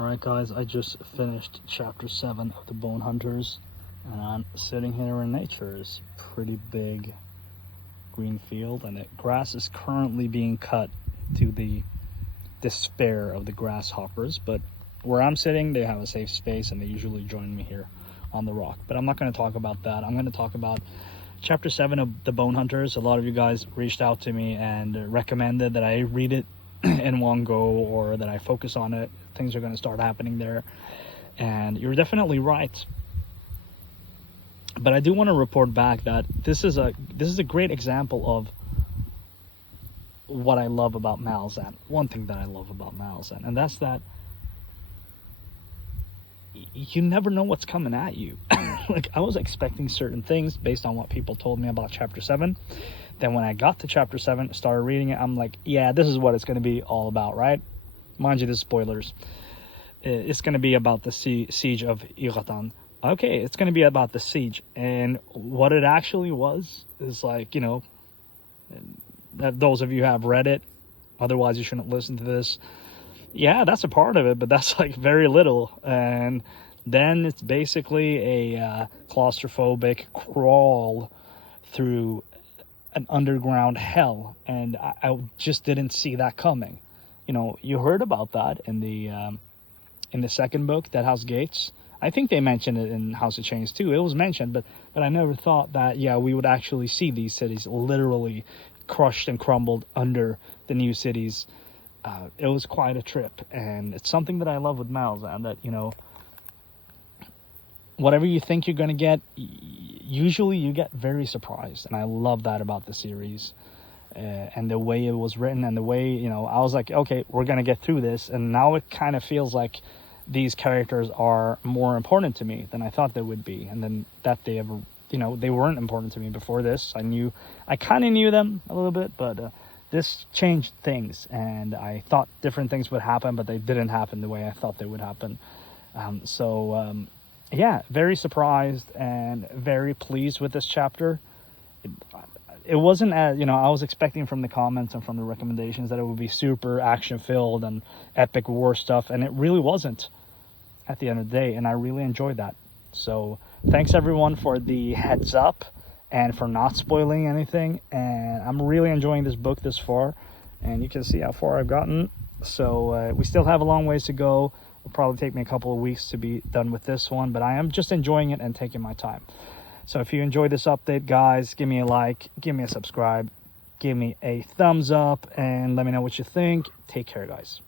Alright guys, I just finished chapter 7 of the Bonehunters, and I'm sitting here in nature. It's a pretty big green field, and the grass is currently being cut to the despair of the grasshoppers, but where I'm sitting they have a safe space and they usually join me here on the rock. But I'm not going to talk about that. I'm going to talk about chapter 7 of the Bonehunters. A lot of you guys reached out to me and recommended that I read it in one go, or that I focus on it. Things are going to start happening there, and you're definitely right. But I do want to report back that this is a great example of what I love about Malzahn. One thing that I love about Malzahn, and that's that you never know what's coming at you. Like, I was expecting certain things based on what people told me about chapter 7. Then when I got to chapter 7, started reading it, I'm like, yeah, this is what it's going to be all about, right? Mind you, this is spoilers. It's going to be about the siege of Iratan. Okay, it's going to be about the siege. And what it actually was is, like, you know, those of you who have read it, otherwise you shouldn't listen to this. Yeah, that's a part of it, but that's like very little. And then it's basically a claustrophobic crawl through an underground hell, and I just didn't see that coming. You know, you heard about that in the second book, that House Gates. I think they mentioned it in House of Chains too. It was mentioned, but I never thought that, yeah, we would actually see these cities literally crushed and crumbled under the new cities. It was quite a trip, and it's something that I love with Malzahn, that, you know, whatever you think you're going to get, usually you get very surprised, and I love that about the series. And the way it was written, and the way, you know, I was like, okay, we're going to get through this, and now it kind of feels like these characters are more important to me than I thought they would be, and then that they ever, you know, they weren't important to me before this. I kind of knew them a little bit, but this changed things, and I thought different things would happen, but they didn't happen the way I thought they would happen. Yeah, very surprised and very pleased with this chapter. It wasn't as, you know, I was expecting from the comments and from the recommendations that it would be super action-filled and epic war stuff, and it really wasn't at the end of the day, and I really enjoyed that. So thanks everyone for the heads up and for not spoiling anything, and I'm really enjoying this book this far, and you can see how far I've gotten. So we still have a long ways to go. It'll probably take me a couple of weeks to be done with this one, but I am just enjoying it and taking my time. So if you enjoyed this update, guys, give me a like, give me a subscribe, give me a thumbs up, and let me know what you think. Take care, guys.